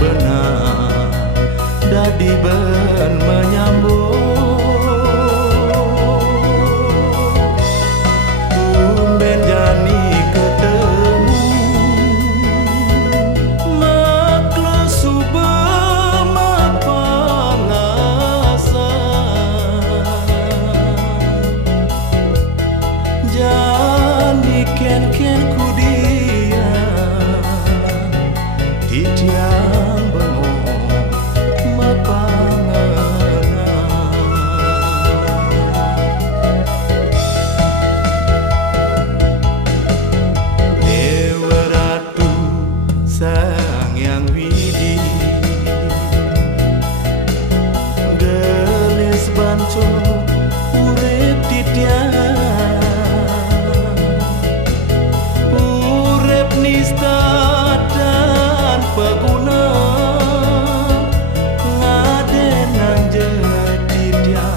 benar dadi ben menyambut tumben jani ketemu makla suba mapalasan jani ken ku dia titiang bengong mapangana Dewa Ratu Sang Yang Widi gelis banco urip titiang urip nista dan peguna ngadenang jadi dia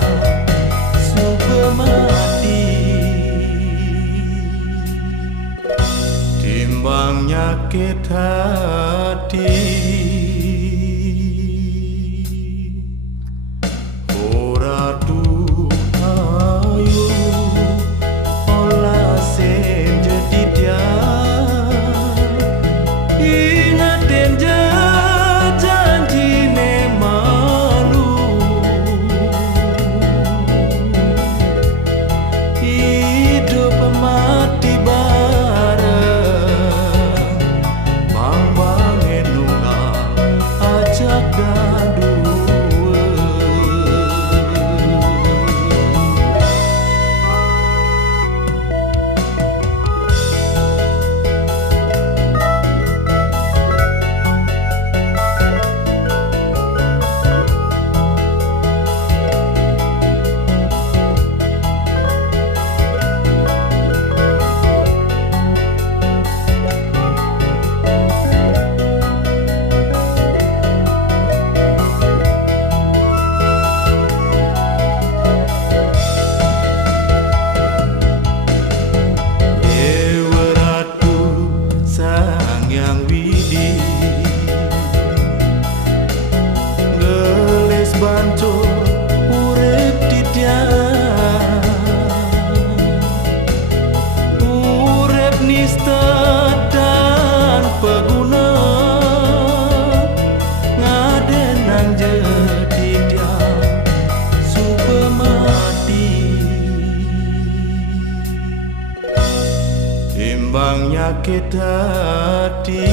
suka mati timbang nyakit hati ora tuh ayu olah sen jadi dia ingatin janji ne malu hidup mati bareng bang enungan ajak gaduh Yang Widi gelis banco urip titiang urip nista dan peguna ngadenang jadi dia suka mati timbang nyakit hati